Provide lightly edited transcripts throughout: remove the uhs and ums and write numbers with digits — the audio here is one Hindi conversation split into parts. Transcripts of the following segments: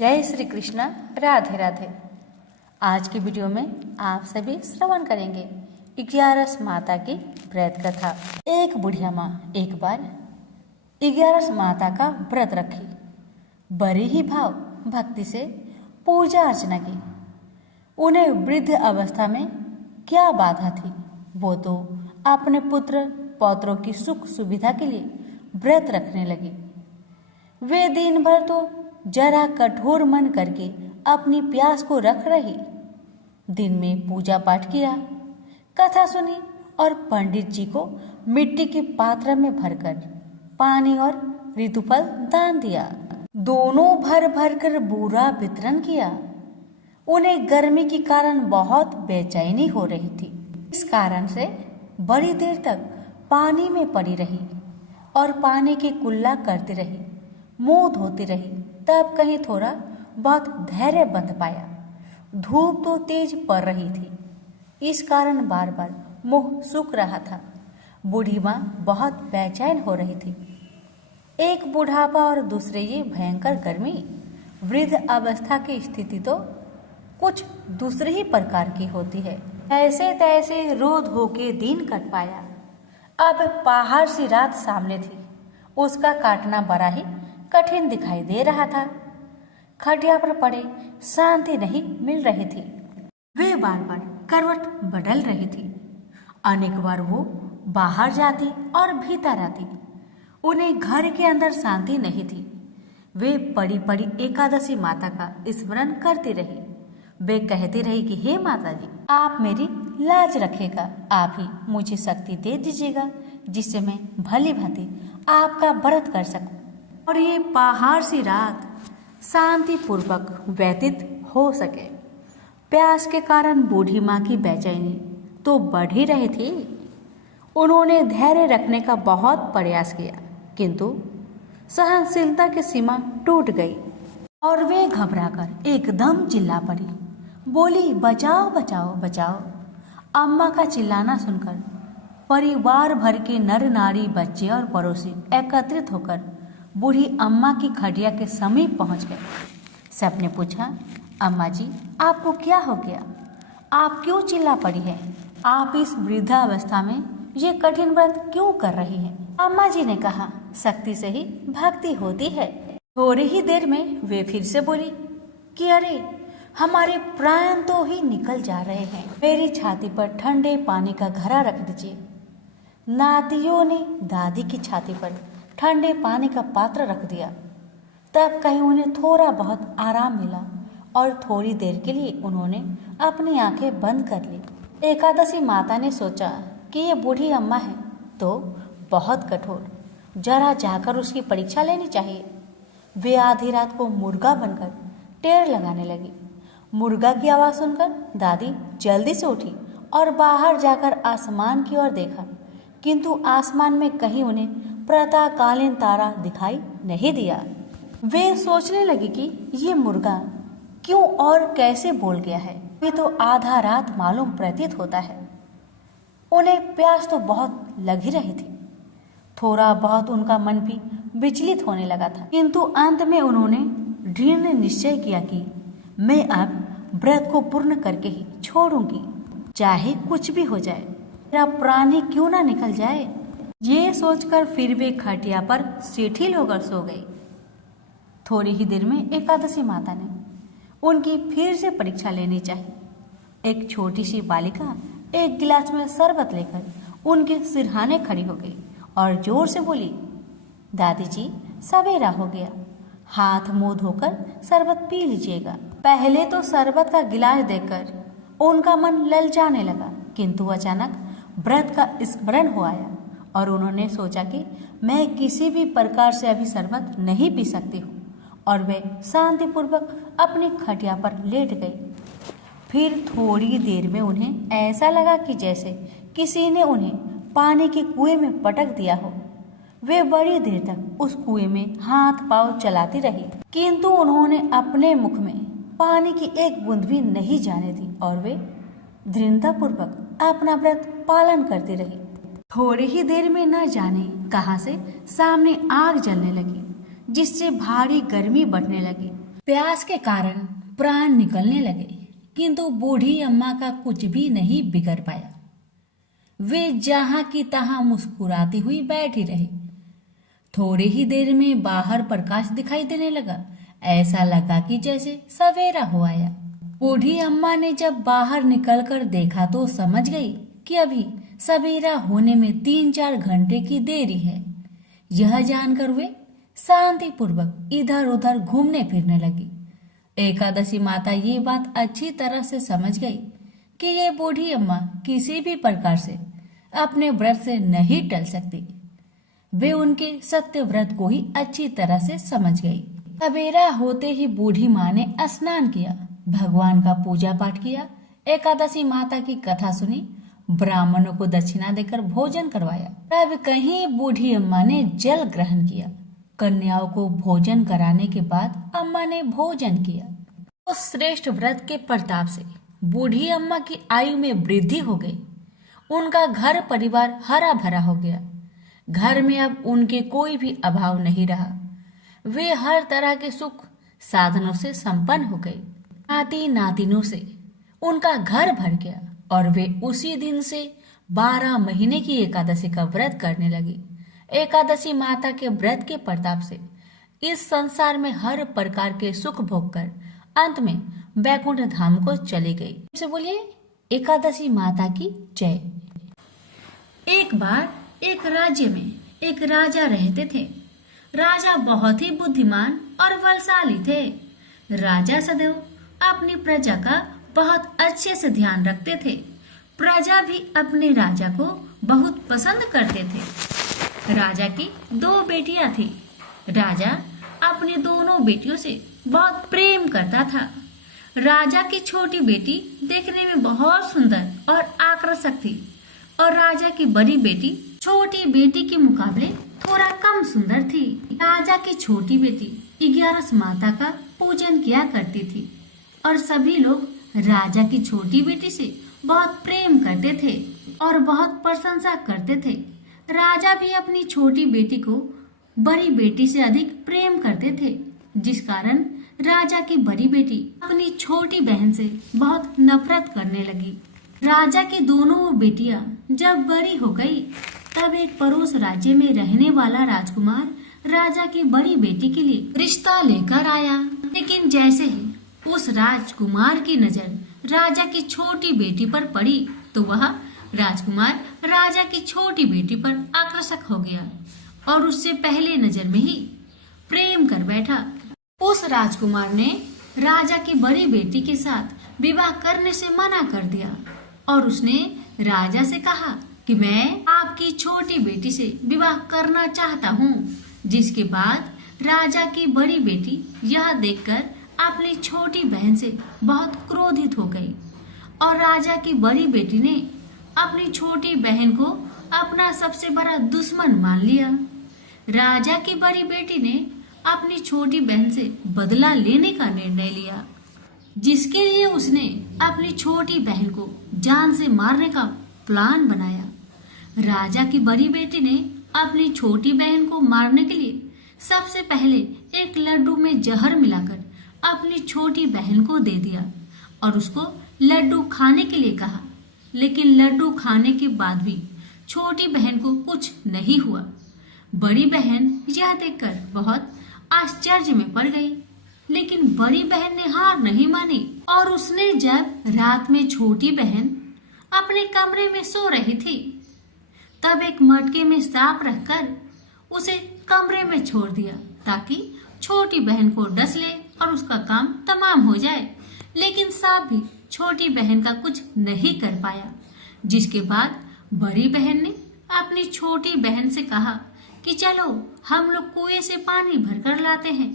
जय श्री कृष्ण। राधे राधे। आज की वीडियो में आप सभी श्रवण करेंगे 11 माता की व्रत कथा। एक बुढ़िया माँ एक बार 11 माता का व्रत रखी, बड़ी ही भाव भक्ति से पूजा अर्चना की। उन्हें वृद्ध अवस्था में क्या बाधा थी, वो तो अपने पुत्र पौत्रों की सुख सुविधा के लिए व्रत रखने लगी। वे दिन भर तो जरा कठोर मन करके अपनी प्यास को रख रही। दिन में पूजा पाठ किया, कथा सुनी और पंडित जी को मिट्टी के पात्र में भरकर पानी और ऋतुफल दान दिया। दोनों भर भर कर बूरा वितरण किया। उन्हें गर्मी के कारण बहुत बेचैनी हो रही थी। इस कारण से बड़ी देर तक पानी में पड़ी रही और पानी की कुल्ला करती रही, मुंह धोती रही। तब कहीं थोड़ा बहुत धैर्य बंध पाया। धूप तो तेज पड़ रही थी, इस कारण बार बार मुंह सूख रहा था। बूढ़ी माँ बहुत बेचैन हो रही थी। एक बुढ़ापा और दूसरे ये भयंकर गर्मी। वृद्ध अवस्था की स्थिति तो कुछ दूसरे ही प्रकार की होती है। ऐसे तैसे रो धो के दिन कट पाया। अब पहाड़ सी रात सामने थी, उसका काटना बड़ा ही कठिन दिखाई दे रहा था। खटिया पर पड़े शांति नहीं मिल रही थी। वे बार बार करवट बदल रही थी। अनेक बार वो बाहर जाती और भीतर आती। उन्हें घर के अंदर शांति नहीं थी। वे पड़ी पड़ी एकादशी माता का स्मरण करती रही। वे कहती रही कि हे माता जी, आप मेरी लाज रखेगा, आप ही मुझे शक्ति दे दीजिएगा जिससे मैं भली भांति आपका व्रत कर सकूं और ये पहाड़ सी रात शांति पूर्वक व्यतीत हो सके। प्यास के कारण बूढ़ी माँ की बेचैनी तो बढ़ ही रही थी। उन्होंने धैर्य रखने का बहुत प्रयास किया, किंतु सहनशीलता की सीमा टूट गई और वे घबराकर एकदम चिल्ला पड़ी। बोली, बचाओ बचाओ बचाओ। अम्मा का चिल्लाना सुनकर परिवार भर के नर नारी, बच्चे और पड़ोसी एकत्रित होकर बूढ़ी अम्मा की खटिया के समीप पहुंच गए। सबने पूछा, अम्मा जी आपको क्या हो गया? आप क्यों चिल्ला पड़ी है? आप इस वृद्धावस्था में ये कठिन व्रत क्यों कर रही हैं? अम्मा जी ने कहा, शक्ति से ही भक्ति होती है। थोड़ी ही देर में वे फिर से बोली कि अरे हमारे प्राण तो ही निकल जा रहे हैं। मेरी छाती पर ठंडे पानी का घड़ा रख दीजिए। नातियों ने दादी की छाती पर ठंडे पानी का पात्र रख दिया। तब कहीं उन्हें थोड़ा बहुत आराम मिला और थोड़ी देर के लिए उन्होंने अपनी आंखें बंद कर ली। एकादशी माता ने सोचा कि ये बूढ़ी अम्मा है तो बहुत कठोर, जरा जाकर उसकी परीक्षा लेनी चाहिए। वे आधी रात को मुर्गा बनकर टेर लगाने लगी। मुर्गा की आवाज़ सुनकर दादी जल्दी से उठी और बाहर जाकर आसमान की ओर देखा, किंतु आसमान में कहीं उन्हें प्रातःकालीन तारा दिखाई नहीं दिया। वे सोचने लगी कि ये मुर्गा क्यों और कैसे बोल गया है। ये तो आधा रात मालूम प्रतीत होता है। उन्हें प्यास तो बहुत लग ही रही थी। थोड़ा बहुत उनका मन भी विचलित होने लगा था, किंतु अंत में उन्होंने दृढ़ निश्चय किया कि मैं अब व्रत को पूर्ण करके ही छोड़ूंगी, चाहे कुछ भी हो जाए, मेरा प्राण ही क्यों ना निकल जाए। ये सोचकर फिर वे खटिया पर शिथिल होकर सो गई। थोड़ी ही देर में एकादशी माता ने उनकी फिर से परीक्षा लेनी चाहिए। एक छोटी सी बालिका एक गिलास में शरबत लेकर उनके सिरहाने खड़ी हो गई और जोर से बोली, दादी जी सवेरा हो गया, हाथ मुंह धोकर शरबत पी लीजिएगा। पहले तो शरबत का गिलास देखकर उनका मन ललचाने लगा, किंतु अचानक व्रत का स्मरण हो आया और उन्होंने सोचा कि मैं किसी भी प्रकार से अभी शरबत नहीं पी सकती हूँ, और वे शांतिपूर्वक अपनी खटिया पर लेट गई। फिर थोड़ी देर में उन्हें ऐसा लगा कि जैसे किसी ने उन्हें पानी के कुएं में पटक दिया हो। वे बड़ी देर तक उस कुएं में हाथ पांव चलाती रही, किंतु उन्होंने अपने मुख में पानी की एक बूंद भी नहीं जाने दी और वे दृढ़तापूर्वक अपना व्रत पालन करती रही। थोड़ी ही देर में न जाने कहां से सामने आग जलने लगी, जिससे भारी गर्मी बढ़ने लगी। प्यास के कारण प्राण निकलने लगे, किंतु बूढ़ी अम्मा का कुछ भी नहीं बिगड़ पाया। वे जहां की तहां मुस्कुराती हुई बैठी रही। थोड़ी ही देर में बाहर प्रकाश दिखाई देने लगा। ऐसा लगा कि जैसे सवेरा हो आया। बूढ़ी अम्मा ने जब बाहर निकलकर देखा तो समझ गई कि अभी सवेरा होने में 3-4 घंटे की देरी है। यह जानकर वे शांतिपूर्वक इधर उधर घूमने फिरने लगी। एकादशी माता ये बात अच्छी तरह से समझ गई कि ये बूढ़ी अम्मा किसी भी प्रकार से अपने व्रत से नहीं टल सकती। वे उनके सत्य व्रत को ही अच्छी तरह से समझ गई। सवेरा होते ही बूढ़ी माँ ने स्नान किया, भगवान का पूजा पाठ किया, एकादशी माता की कथा सुनी, ब्राह्मणों को दक्षिणा देकर भोजन करवाया। तब कहीं बूढ़ी अम्मा ने जल ग्रहण किया। कन्याओं को भोजन कराने के बाद अम्मा ने भोजन किया। उस श्रेष्ठ व्रत के प्रताप से बूढ़ी अम्मा की आयु में वृद्धि हो गई। उनका घर परिवार हरा भरा हो गया। घर में अब उनके कोई भी अभाव नहीं रहा। वे हर तरह के सुख साधनों से संपन्न हो गई। नाती नातिनों से उनका घर भर गया और वे उसी दिन से 12 महीने की एकादशी का व्रत करने लगी। एकादशी माता के व्रत के प्रताप से इस संसार में हर प्रकार के सुख भोग कर अंत में वैकुंठ धाम को चली गई। से बोलिए एकादशी माता की जय। एक बार एक राज्य में एक राजा रहते थे। राजा बहुत ही बुद्धिमान और बलशाली थे। राजा सदैव अपनी प्रजा का बहुत अच्छे से ध्यान रखते थे। प्रजा भी अपने राजा को बहुत पसंद करते थे। राजा की 2 बेटियां थी। राजा अपनी दोनों बेटियों से बहुत प्रेम करता था। राजा की छोटी बेटी देखने में बहुत सुंदर और आकर्षक थी और राजा की बड़ी बेटी छोटी बेटी के मुकाबले थोड़ा कम सुंदर थी। राजा की छोटी बेटी 11 माता का पूजन किया करती थी और सभी लोग राजा की छोटी बेटी से बहुत प्रेम करते थे और बहुत प्रशंसा करते थे। राजा भी अपनी छोटी बेटी को बड़ी बेटी से अधिक प्रेम करते थे, जिस कारण राजा की बड़ी बेटी अपनी छोटी बहन से बहुत नफरत करने लगी। राजा की दोनों बेटियां जब बड़ी हो गई तब एक पड़ोस राज्य में रहने वाला राजकुमार राजा की बड़ी बेटी के लिए रिश्ता लेकर आया। लेकिन जैसे ही उस राजकुमार की नजर राजा की छोटी बेटी पर पड़ी तो वह राजकुमार राजा की छोटी बेटी पर आकर्षक हो गया और उससे पहले नजर में ही प्रेम कर बैठा। उस राजकुमार ने राजा की बड़ी बेटी के साथ विवाह करने से मना कर दिया और उसने राजा से कहा कि मैं आपकी छोटी बेटी से विवाह करना चाहता हूँ। जिसके बाद राजा की बड़ी बेटी यह देखकर अपनी छोटी बहन से बहुत क्रोधित हो गई और राजा की बड़ी बेटी ने अपनी छोटी बहन को अपना सबसे बड़ा दुश्मन मान लिया। राजा की बड़ी बेटी ने अपनी छोटी बहन से बदला लेने का निर्णय लिया, जिसके लिए उसने अपनी छोटी बहन को जान से मारने का प्लान बनाया। राजा की बड़ी बेटी ने अपनी छोटी बहन को मारने के लिए सबसे पहले एक लड्डू में जहर मिलाकर अपनी छोटी बहन को दे दिया और उसको लड्डू खाने के लिए कहा। लेकिन लड्डू खाने के बाद भी छोटी बहन को कुछ नहीं हुआ। बड़ी बहन यह देखकर बहुत आश्चर्य में पड़ गई, लेकिन बड़ी बहन ने हार नहीं मानी और उसने जब रात में छोटी बहन अपने कमरे में सो रही थी तब एक मटके में सांप रखकर उसे कमरे में छोड़ दिया ताकि छोटी बहन को डस ले और उसका काम तमाम हो जाए। लेकिन सांप भी छोटी बहन का कुछ नहीं कर पाया, जिसके बाद बड़ी बहन ने अपनी छोटी बहन से कहा कि चलो हम लोग कुएं से पानी भरकर लाते हैं।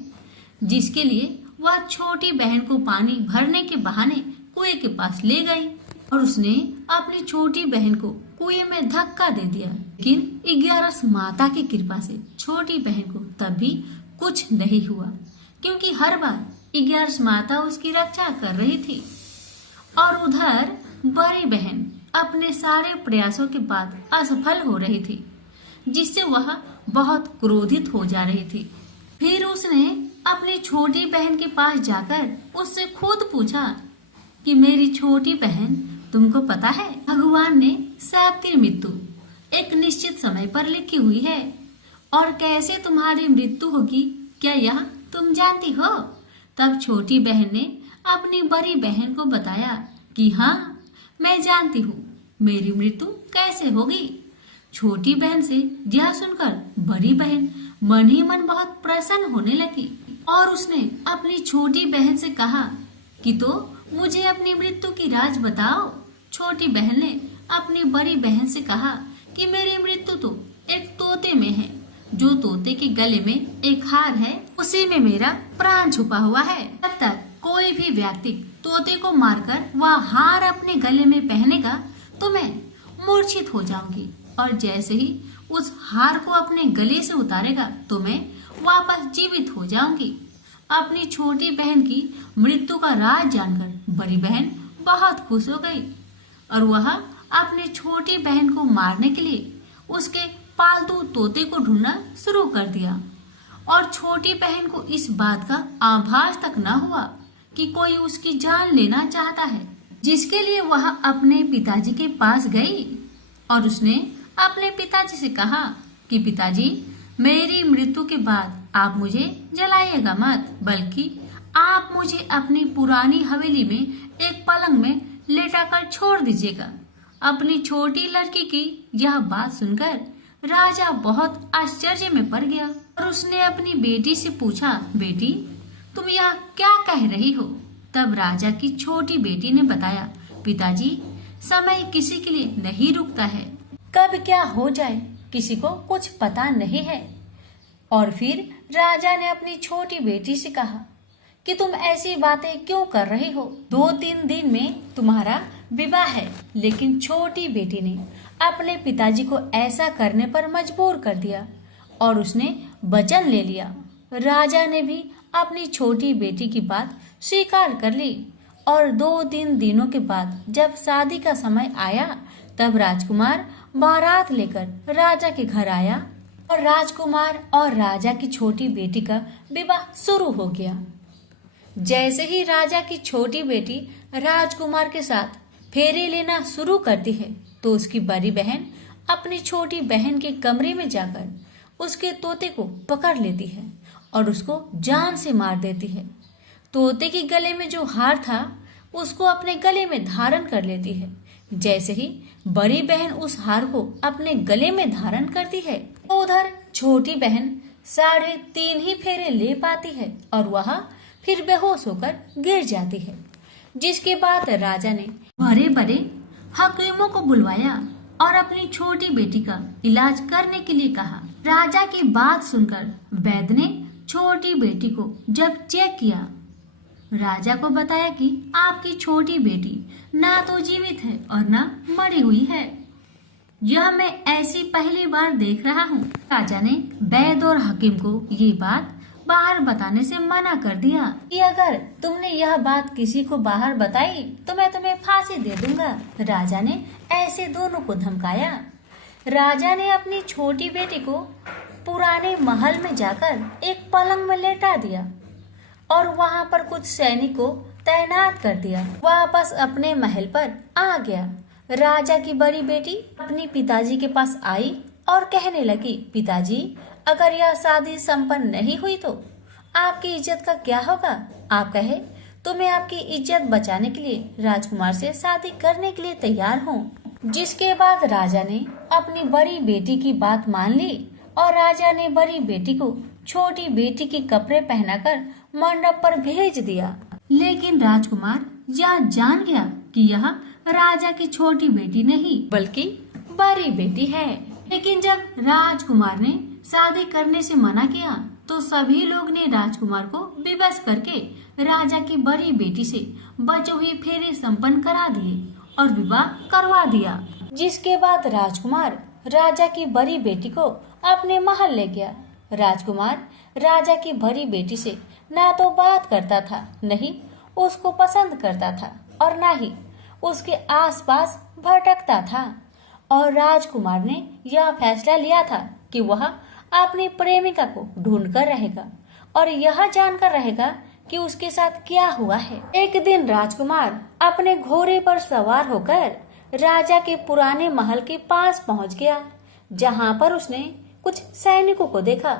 जिसके लिए वह छोटी बहन को पानी भरने के बहाने कुएं के पास ले गई और उसने अपनी छोटी बहन को कुएं में धक्का दे दिया। लेकिन 11 माता की कृपा से छोटी बहन को तब भी कुछ नहीं हुआ, क्योंकि हर बार 11 माता उसकी रक्षा कर रही थी। और उधर बड़ी बहन अपने सारे प्रयासों के बाद असफल हो रही थी, जिससे वह बहुत क्रोधित हो जा रही थी। फिर उसने अपनी छोटी बहन के पास जाकर उससे खुद पूछा कि मेरी छोटी बहन, तुमको पता है भगवान ने सबकी मृत्यु एक निश्चित समय पर लिखी हुई है और कैसे तुम्हारी मृत्यु होगी क्या यह तुम जानती हो? तब छोटी बहन ने अपनी बड़ी बहन को बताया कि हाँ, मैं जानती हूँ मेरी मृत्यु कैसे होगी। छोटी बहन से यह सुनकर बड़ी बहन मन ही मन बहुत प्रसन्न होने लगी और उसने अपनी छोटी बहन से कहा कि तो मुझे अपनी मृत्यु की राज बताओ। छोटी बहन ने अपनी बड़ी बहन से कहा कि मेरी मृत्यु तो एक तोते में है, जो तोते के गले में एक हार है, उसी में मेरा प्राण छुपा हुआ है। जब तक कोई भी व्यक्ति तोते को मारकर वह हार अपने गले में पहनेगा तो मैं मूर्छित हो जाऊंगी, और जैसे ही उस हार को अपने गले से उतारेगा तो मैं वापस जीवित हो जाऊंगी। अपनी छोटी बहन की मृत्यु का राज जानकर बड़ी बहन बहुत खुश हो गई और वह अपनी छोटी बहन को मारने के लिए उसके पालतू तोते को ढूंढना शुरू कर दिया। और छोटी बहन को इस बात का आभास तक न हुआ कि कोई उसकी जान लेना चाहता है, जिसके लिए वह अपने पिताजी के पास गई और उसने अपने पिताजी से कहा कि पिताजी, मेरी मृत्यु के बाद आप मुझे जलाइएगा मत, बल्कि आप मुझे अपनी पुरानी हवेली में एक पलंग में लेटाकर छोड़ दीजिएगा। अपनी छोटी लड़की की यह बात सुनकर राजा बहुत आश्चर्य में पड़ गया और उसने अपनी बेटी से पूछा, बेटी, तुम यह क्या कह रही हो? तब राजा की छोटी बेटी ने बताया, पिताजी, समय किसी के लिए नहीं रुकता है, कब क्या हो जाए किसी को कुछ पता नहीं है। और फिर राजा ने अपनी छोटी बेटी से कहा कि तुम ऐसी बातें क्यों कर रही हो? 2-3 दिन में तुम्हारा विवाह है। लेकिन छोटी बेटी ने अपने पिताजी को ऐसा करने पर मजबूर कर दिया और उसने वचन ले लिया। राजा ने भी अपनी छोटी बेटी की बात स्वीकार कर ली और 2-3 दिनों के बाद जब शादी का समय आया तब राजकुमार बारात लेकर राजा के घर आया और राजकुमार और राजा की छोटी बेटी का विवाह शुरू हो गया। जैसे ही राजा की छोटी बेटी राजकुमार के साथ फेरे लेना शुरू करती है तो उसकी बड़ी बहन अपनी छोटी बहन के कमरे में जाकर उसके तोते को पकड़ लेती है और उसको जान से मार देती है। तोते के गले में जो हार था उसको अपने गले में धारण कर लेती है। जैसे ही बड़ी बहन उस हार को अपने गले में धारण करती है तो उधर छोटी बहन 3.5 ही फेरे ले पाती है और वह फिर बेहोश होकर गिर जाती है। जिसके बाद राजा ने बड़े बड़े हकीमों को बुलवाया और अपनी छोटी बेटी का इलाज करने के लिए कहा। राजा की बात सुनकर वैद्य ने छोटी बेटी को जब चेक किया, राजा को बताया कि आपकी छोटी बेटी ना तो जीवित है और ना मरी हुई है। यह मैं ऐसी पहली बार देख रहा हूँ। राजा ने वैद्य और हकीम को ये बात बाहर बताने से मना कर दिया कि अगर तुमने यह बात किसी को बाहर बताई तो मैं तुम्हें फांसी दे दूंगा। राजा ने ऐसे दोनों को धमकाया। राजा ने अपनी छोटी बेटी को पुराने महल में जाकर एक पलंग में लेटा दिया और वहां पर कुछ सैनिक को तैनात कर दिया। वापस अपने महल पर आ गया। राजा की बड़ी बेटी अपनी पिताजी के पास आई और कहने लगी, पिताजी, अगर यह शादी संपन्न नहीं हुई तो आपकी इज्जत का क्या होगा? आप कहे तो मैं आपकी इज्जत बचाने के लिए राजकुमार से शादी करने के लिए तैयार हूँ। जिसके बाद राजा ने अपनी बड़ी बेटी की बात मान ली और राजा ने बड़ी बेटी को छोटी बेटी के कपड़े पहनाकर मंडप पर भेज दिया। लेकिन राजकुमार यह जान गया कि यह राजा की छोटी बेटी नहीं बल्कि बड़ी बेटी है। लेकिन जब राजकुमार ने शादी करने से मना किया तो सभी लोग ने राजकुमार को विवश करके राजा की बड़ी बेटी से बचे हुए फेरे संपन्न करा दिए और विवाह करवा दिया। जिसके बाद राजकुमार राजा की बड़ी बेटी को अपने महल ले गया। राजकुमार राजा की बड़ी बेटी से ना तो बात करता था, नहीं उसको पसंद करता था और ना ही उसके आसपास भटकता था। और राजकुमार ने यह फैसला लिया था कि वह अपनी प्रेमिका को ढूंढकर रहेगा और यह जानकर रहेगा कि उसके साथ क्या हुआ है। एक दिन राजकुमार अपने घोड़े पर सवार होकर राजा के पुराने महल के पास पहुंच गया, जहां पर उसने कुछ सैनिकों को देखा।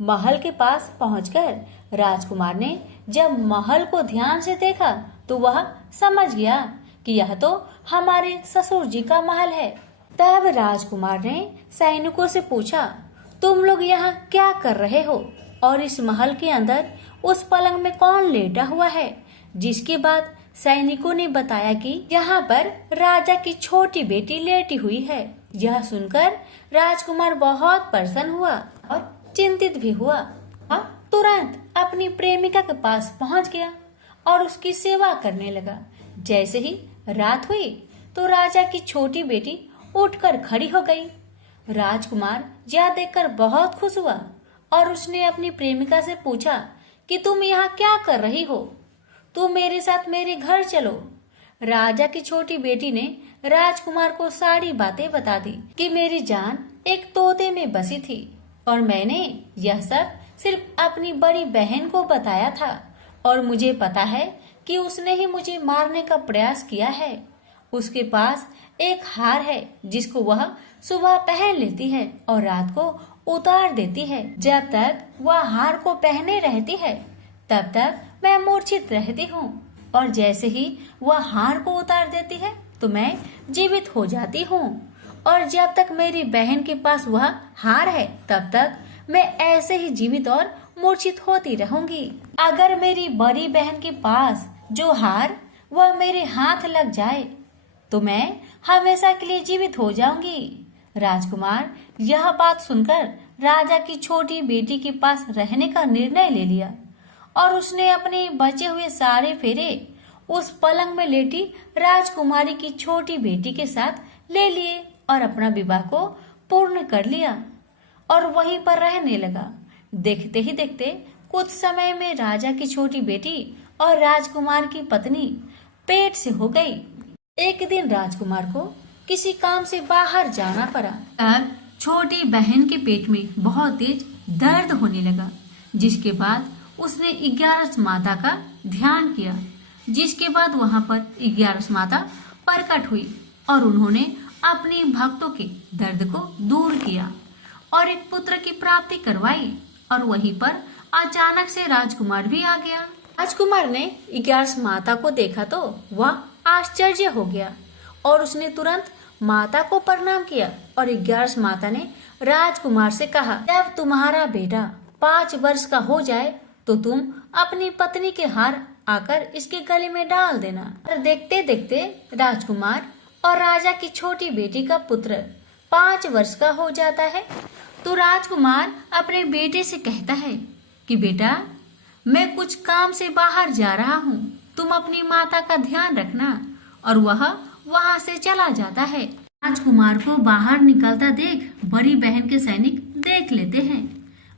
महल के पास पहुंचकर राजकुमार ने जब महल को ध्यान से देखा तो वह समझ गया कि यह तो हमारे ससुर जी का महल है। तब राजकुमार ने सैनिकों से पूछा, तुम लोग यहाँ क्या कर रहे हो और इस महल के अंदर उस पलंग में कौन लेटा हुआ है? जिसके बाद सैनिकों ने बताया कि यहाँ पर राजा की छोटी बेटी लेटी हुई है। यह सुनकर राजकुमार बहुत प्रसन्न हुआ और चिंतित भी हुआ। वह तुरंत अपनी प्रेमिका के पास पहुंच गया और उसकी सेवा करने लगा। जैसे ही रात हुई तो राजा की छोटी बेटी उठकर खड़ी हो गई। राजकुमार यह देखकर बहुत खुश हुआ और उसने अपनी प्रेमिका से पूछा कि तुम यहाँ क्या कर रही हो? तुम मेरे साथ मेरे घर चलो। राजा की छोटी बेटी ने राजकुमार को सारी बातें बता दी कि मेरी जान एक तोते में बसी थी और मैंने यह सब सिर्फ अपनी बड़ी बहन को बताया था और मुझे पता है कि उसने ही मुझे मारने का प्रयास किया है। उसके पास एक हार है जिसको वह सुबह पहन लेती है और रात को उतार देती है। जब तक वह हार को पहने रहती है तब तक मैं मूर्छित रहती हूँ और जैसे ही वह हार को उतार देती है तो मैं जीवित हो जाती हूँ और जब तक मेरी बहन के पास वह हार है तब तक मैं ऐसे ही जीवित और मूर्छित होती रहूंगी। अगर मेरी बड़ी बहन के पास जो हार वह मेरे हाथ लग जाए तो मैं हमेशा के लिए जीवित हो जाऊंगी। राजकुमार यह बात सुनकर राजा की छोटी बेटी के पास रहने का निर्णय ले लिया और उसने अपने बचे हुए सारे फेरे उस पलंग में लेटी राजकुमारी की छोटी बेटी के साथ ले लिए और अपना विवाह को पूर्ण कर लिया और वहीं पर रहने लगा। देखते ही देखते कुछ समय में राजा की छोटी बेटी और राजकुमार की पत्नी पेट से हो गई। एक दिन राजकुमार को किसी काम से बाहर जाना पड़ा। तब छोटी बहन के पेट में बहुत तेज दर्द होने लगा, जिसके बाद उसने 11 माता का ध्यान किया। जिसके बाद वहां पर 11 माता प्रकट हुई और उन्होंने अपने भक्तों के दर्द को दूर किया और एक पुत्र की प्राप्ति करवाई। और वहीं पर अचानक से राजकुमार भी आ गया। राजकुमार ने 11 माता को देखा तो वह आश्चर्य हो गया और उसने तुरंत माता को प्रणाम किया और 11 माता ने राजकुमार से कहा, जब तुम्हारा बेटा 5 वर्ष का हो जाए तो तुम अपनी पत्नी के हार आकर इसके गले में डाल देना। और देखते देखते राजकुमार और राजा की छोटी बेटी का पुत्र 5 वर्ष का हो जाता है। तो राजकुमार अपने बेटे से कहता है कि बेटा, मैं कुछ काम से बाहर जा रहा हूँ, तुम अपनी माता का ध्यान रखना। और वह वहां से चला जाता है। राजकुमार को बाहर निकलता देख बड़ी बहन के सैनिक देख लेते हैं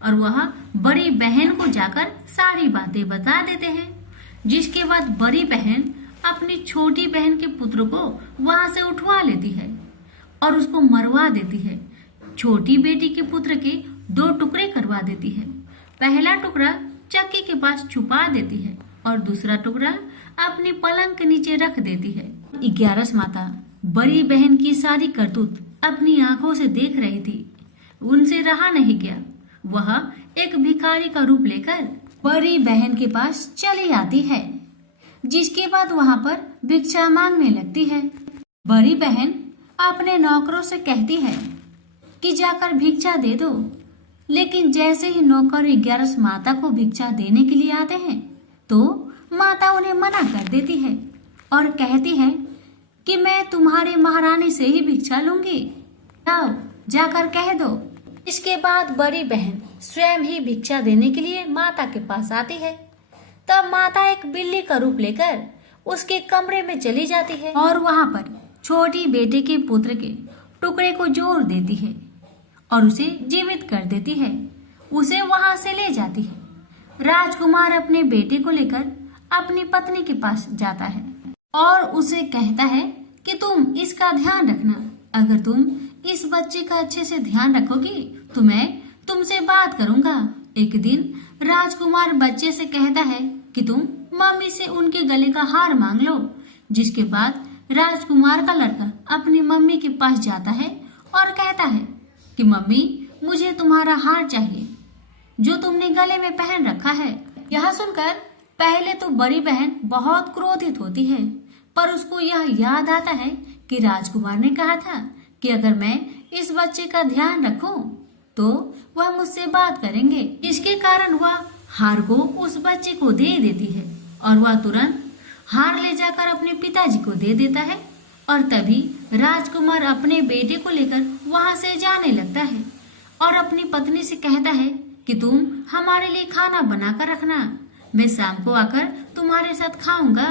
और वह बड़ी बहन को जाकर सारी बातें बता देते हैं। जिसके बाद बड़ी बहन अपनी छोटी बहन के पुत्र को वहां से उठवा लेती है और उसको मरवा देती है। छोटी बेटी के पुत्र के 2 टुकड़े करवा देती है। पहला टुकड़ा चक्की के पास छुपा देती है और दूसरा टुकड़ा अपनी पलंग के नीचे रख देती है। 11 माता बड़ी बहन की सारी करतूत अपनी आंखों से देख रही थी। उनसे रहा नहीं गया। वह एक भिखारी का रूप लेकर बड़ी बहन के पास चली आती है, जिसके बाद वहां पर भिक्षा मांगने लगती है। बड़ी बहन अपने नौकरों से कहती है कि जाकर भिक्षा दे दो, लेकिन जैसे ही नौकर 11 माता को भिक्षा देने के लिए आते हैं तो माता उन्हें मना कर देती है और कहती है कि मैं तुम्हारे महारानी से ही भिक्षा लूंगी, जाओ जाकर कह दो। इसके बाद बड़ी बहन स्वयं ही भिक्षा देने के लिए माता के पास आती है। तब माता एक बिल्ली का रूप लेकर उसके कमरे में चली जाती है और वहां पर छोटी बेटे के पुत्र के टुकड़े को जोड़ देती है और उसे जीवित कर देती है। उसे वहां से ले जाती है। राजकुमार अपने बेटे को लेकर अपनी पत्नी के पास जाता है और उसे कहता है कि तुम इसका ध्यान रखना। अगर तुम इस बच्चे का अच्छे से ध्यान रखोगी तो मैं तुमसे बात करूंगा। एक दिन राजकुमार बच्चे से कहता है कि तुम मम्मी से उनके गले का हार मांग लो। जिसके बाद राजकुमार का लड़का अपनी मम्मी के पास जाता है और कहता है कि मम्मी, मुझे तुम्हारा हार चाहिए जो तुमने गले में पहन रखा है। यह सुनकर पहले तो बड़ी बहन बहुत क्रोधित होती है, पर उसको यह याद आता है कि राजकुमार ने कहा था कि अगर मैं इस बच्चे का ध्यान रखूं तो वह मुझसे बात करेंगे। इसके कारण वह हार को उस बच्चे को दे देती है और वह तुरंत हार ले जाकर अपने पिताजी को दे देता है। और तभी राजकुमार अपने बेटे को लेकर वहां से जाने लगता है और अपनी पत्नी से कहता है कि तुम हमारे लिए खाना बनाकर रखना, मैं शाम को आकर तुम्हारे साथ खाऊंगा।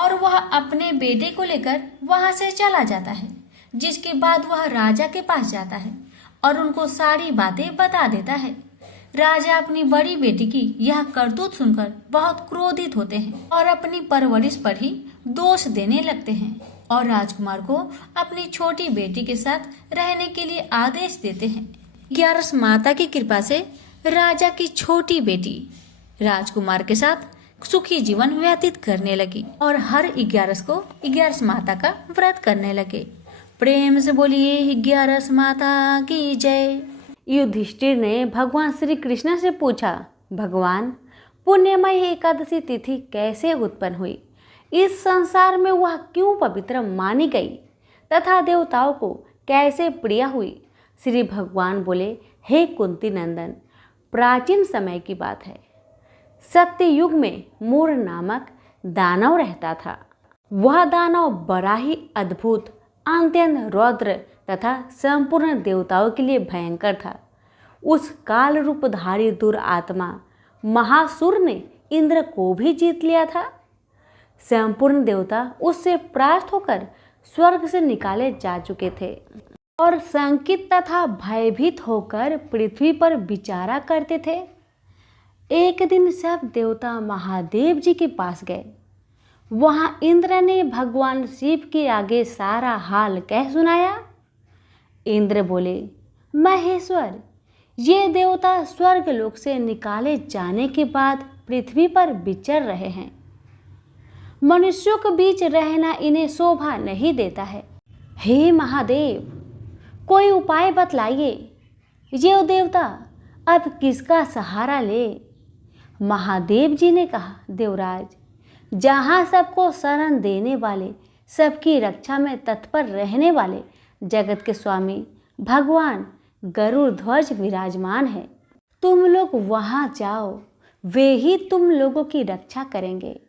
और वह अपने बेटे को लेकर वहां से चला जाता है। जिसके बाद वह राजा के पास जाता है और उनको सारी बातें बता देता है। राजा अपनी बड़ी बेटी की यह करतूत सुनकर बहुत क्रोधित होते हैं और अपनी परवरिश पर ही दोष देने लगते हैं और राजकुमार को अपनी छोटी बेटी के साथ रहने के लिए आदेश देते हैं। 11 माता की कृपा से राजा की छोटी बेटी राजकुमार के साथ सुखी जीवन व्यतीत करने लगी और हर 11 को 11 माता का व्रत करने लगे। प्रेम से बोलिए 11 माता की जय। युधिष्ठिर ने भगवान श्री कृष्ण से पूछा, भगवान, पुण्यमयी एकादशी तिथि कैसे उत्पन्न हुई? इस संसार में वह क्यों पवित्र मानी गई तथा देवताओं को कैसे प्रिय हुई? श्री भगवान बोले, हे कुंती नंदन, प्राचीन समय की बात है। सत्य युग में मूर नामक दानव रहता था। वह दानव बड़ा ही अद्भुत, अत्यंत रौद्र तथा संपूर्ण देवताओं के लिए भयंकर था। उस काल रूपधारी दुरात्मा महासुर ने इंद्र को भी जीत लिया था। संपूर्ण देवता उससे परास्त होकर स्वर्ग से निकाले जा चुके थे और शंकित तथा भयभीत होकर पृथ्वी पर विचारा करते थे। एक दिन सब देवता महादेव जी के पास गए। वहां इंद्र ने भगवान शिव के आगे सारा हाल कह सुनाया। इंद्र बोले, महेश्वर, ये देवता स्वर्ग लोक से निकाले जाने के बाद पृथ्वी पर विचर रहे हैं। मनुष्यों के बीच रहना इन्हें शोभा नहीं देता है। हे महादेव, कोई उपाय बतलाइए। ये देवता अब किसका सहारा ले? महादेव जी ने कहा, देवराज, जहाँ सबको शरण देने वाले, सबकी रक्षा में तत्पर रहने वाले जगत के स्वामी भगवान गरुड़ ध्वज विराजमान है, तुम लोग वहाँ जाओ, वे ही तुम लोगों की रक्षा करेंगे।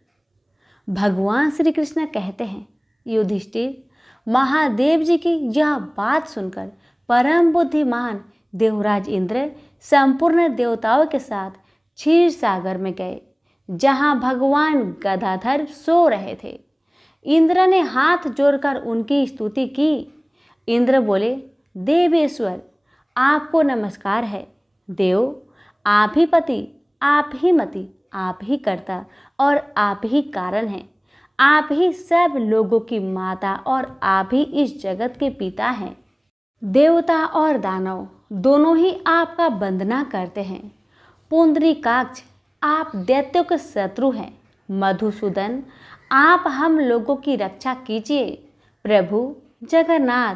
भगवान श्री कृष्ण कहते हैं, युधिष्ठिर, महादेव जी की यह बात सुनकर परम बुद्धिमान देवराज इंद्र संपूर्ण देवताओं के साथ क्षीर सागर में गए, जहां भगवान गदाधर सो रहे थे। इंद्र ने हाथ जोड़कर उनकी स्तुति की। इंद्र बोले, देवेश्वर, आपको नमस्कार है। देव, आप ही पति, आप ही मति, आप ही कर्ता और आप ही कारण हैं। आप ही सब लोगों की माता और आप ही इस जगत के पिता हैं। देवता और दानव दोनों ही आपका वंदना करते हैं। पुंडरीकाक्ष, आप दैत्यों के शत्रु हैं। मधुसूदन, आप हम लोगों की रक्षा कीजिए। प्रभु जगन्नाथ,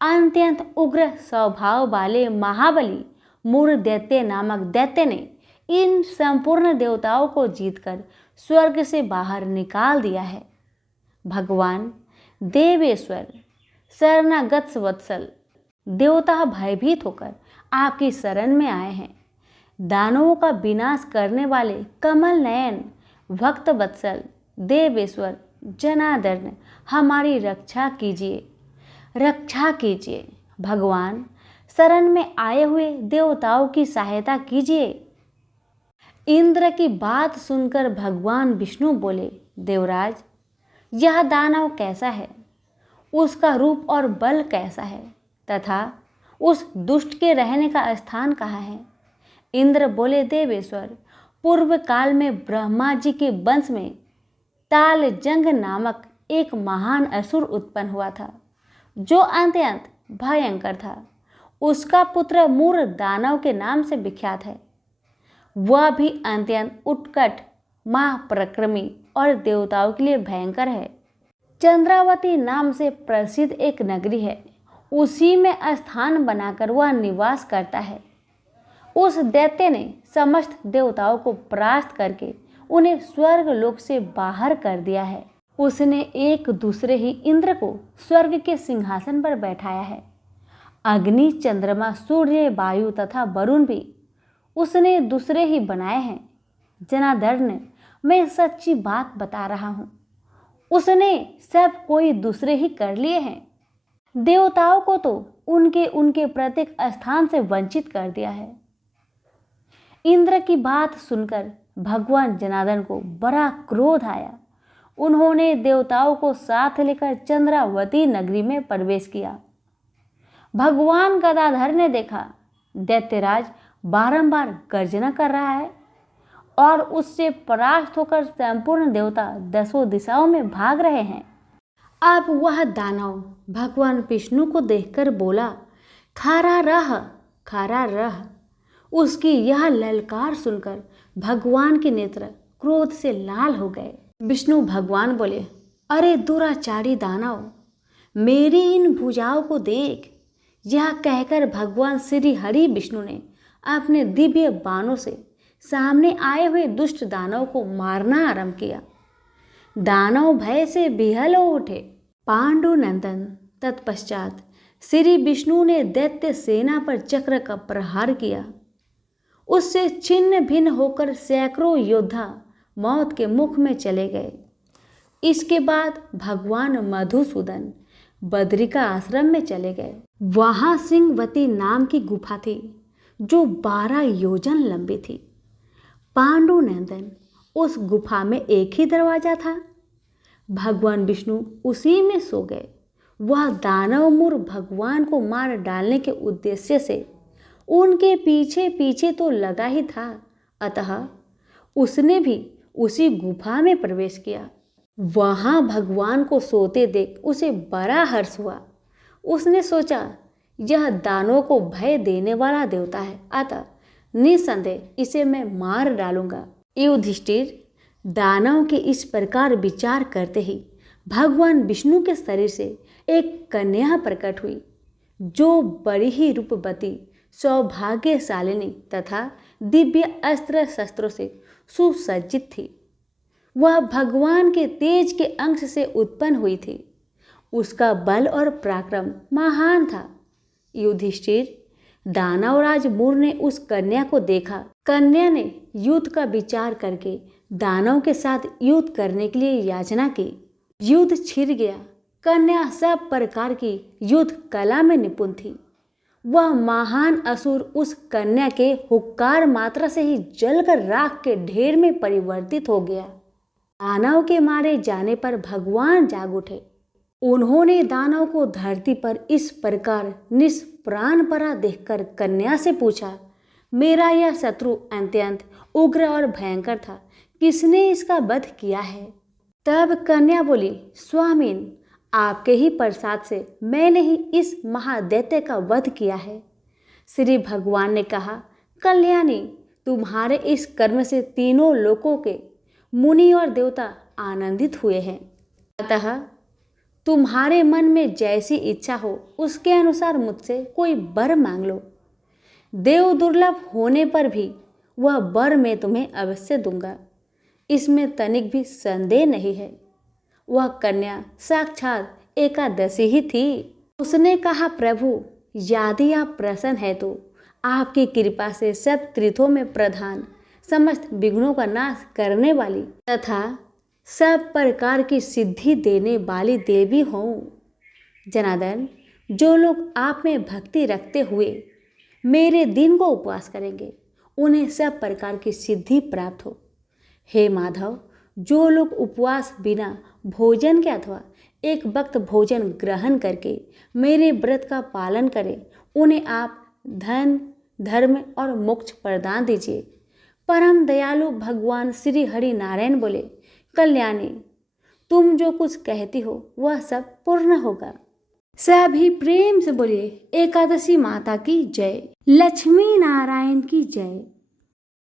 अत्यंत उग्र स्वभाव वाले महाबली मूर दैत्य नामक दैत्य ने इन संपूर्ण देवताओं को जीतकर स्वर्ग से बाहर निकाल दिया है। भगवान देवेश्वर, शरणागत वत्सल, देवता भयभीत होकर आपकी शरण में आए हैं। दानवों का विनाश करने वाले कमल नयन भक्त वत्सल देवेश्वर जनार्दन, हमारी रक्षा कीजिए, रक्षा कीजिए। भगवान, शरण में आए हुए देवताओं की सहायता कीजिए। इंद्र की बात सुनकर भगवान विष्णु बोले, देवराज, यह दानव कैसा है? उसका रूप और बल कैसा है तथा उस दुष्ट के रहने का स्थान कहाँ है? इंद्र बोले, देवेश्वर, पूर्व काल में ब्रह्मा जी के वंश में तालजंग नामक एक महान असुर उत्पन्न हुआ था, जो अत्यंत भयंकर था। उसका पुत्र मूर दानव के नाम से विख्यात है। वह भी अत्यंत उत्कट, महापराक्रमी और देवताओं के लिए भयंकर है। चंद्रावती नाम से प्रसिद्ध एक नगरी है, उसी में स्थान बनाकर वह निवास करता है। उस दैत्य ने समस्त देवताओं को परास्त करके उन्हें स्वर्ग लोक से बाहर कर दिया है। उसने एक दूसरे ही इंद्र को स्वर्ग के सिंहासन पर बैठाया है। अग्नि, चंद्रमा, सूर्य, वायु तथा वरुण भी उसने दूसरे ही बनाए हैं। जनार्दन, मैं सच्ची बात बता रहा हूँ, उसने सब कोई दूसरे ही कर लिए हैं। देवताओं को तो उनके प्रत्येक स्थान से वंचित कर दिया है। इंद्र की बात सुनकर भगवान जनार्दन को बड़ा क्रोध आया। उन्होंने देवताओं को साथ लेकर चंद्रावती नगरी में प्रवेश किया। भगवान गदाधर ने देखा दैत्यराज बारंबार गर्जना कर रहा है और उससे परास्त होकर संपूर्ण देवता दसों दिशाओं में भाग रहे हैं। अब वह दानव भगवान विष्णु को देखकर बोला, खड़ा रह, खड़ा रह। उसकी यह ललकार सुनकर भगवान के नेत्र क्रोध से लाल हो गए। विष्णु भगवान बोले, अरे दुराचारी दानव, मेरी इन भुजाओं को देख। यह कहकर भगवान श्री हरि विष्णु ने अपने दिव्य बाणों से सामने आए हुए दुष्ट दानव को मारना आरंभ किया। दानव भय से विहल हो उठे। पांडुनंदन तत्पश्चात श्री विष्णु ने दैत्य सेना पर चक्र का प्रहार किया। उससे छिन्न भिन्न होकर सैकड़ों योद्धा मौत के मुख में चले गए। इसके बाद भगवान मधुसूदन बद्रिका आश्रम में चले गए। वहां सिंहवती नाम की गुफा थी जो 12 योजन लंबी थी। पांडुनंदन, उस गुफा में एक ही दरवाजा था। भगवान विष्णु उसी में सो गए। वह दानव मूर भगवान को मार डालने के उद्देश्य से उनके पीछे पीछे तो लगा ही था, अतः उसने भी उसी गुफा में प्रवेश किया। वहां भगवान को सोते देख उसे बड़ा हर्ष हुआ। उसने सोचा, यह दानों को भय देने वाला देवता है, अतः निसंदेह इसे मैं मार डालूंगा। युधिष्ठिर, दानव के इस प्रकार विचार करते ही भगवान विष्णु के शरीर से एक कन्या प्रकट हुई, जो बड़ी ही रूपवती, सौभाग्यशालिनी तथा दिव्य अस्त्र शस्त्रों से सुसज्जित थी। वह भगवान के तेज के अंश से उत्पन्न हुई थी। उसका बल और पराक्रम महान था। युधिष्ठिर, दानवराज मूर ने उस कन्या को देखा। कन्या ने युद्ध का विचार करके दानव के साथ युद्ध करने के लिए याचना की। युद्ध छिड़ गया। कन्या सब प्रकार की युद्ध कला में निपुण थी। वह महान असुर उस कन्या के हुक्कार मात्रा से ही जलकर राख के ढेर में परिवर्तित हो गया। दानव के मारे जाने पर भगवान जाग उठे। उन्होंने दानव को धरती पर इस प्रकार निष्प्राण पड़ा देखकर कन्या से पूछा, मेरा यह शत्रु अत्यंत उग्र और भयंकर था, किसने इसका वध किया है? तब कन्या बोली, स्वामीन, आपके ही प्रसाद से मैंने ही इस महादैत्य का वध किया है। श्री भगवान ने कहा, कल्याणी, तुम्हारे इस कर्म से तीनों लोकों के मुनि और देवता आनंदित हुए हैं। अतः तुम्हारे मन में जैसी इच्छा हो उसके अनुसार मुझसे कोई वर मांग लो। देव दुर्लभ होने पर भी वह वर मैं तुम्हें अवश्य दूंगा, इसमें तनिक भी संदेह नहीं है। वह कन्या साक्षात एकादशी ही थी। उसने कहा, प्रभु, यदि आप प्रसन्न है तो आपकी कृपा से सब तीर्थों में प्रधान, समस्त विघ्नों का नाश करने वाली तथा सब प्रकार की सिद्धि देने वाली देवी हों। जनार्दन, जो लोग आप में भक्ति रखते हुए मेरे दिन को उपवास करेंगे, उन्हें सब प्रकार की सिद्धि प्राप्त हो। हे माधव, जो लोग उपवास बिना भोजन के अथवा एक वक्त भोजन ग्रहण करके मेरे व्रत का पालन करें, उन्हें आप धन, धर्म और मोक्ष प्रदान दीजिए। परम दयालु भगवान श्री हरि नारायण बोले, कल्याणी, तुम जो कुछ कहती हो वह सब पूर्ण होगा। सभी प्रेम से बोलिए, एकादशी माता की जय, लक्ष्मी नारायण की जय।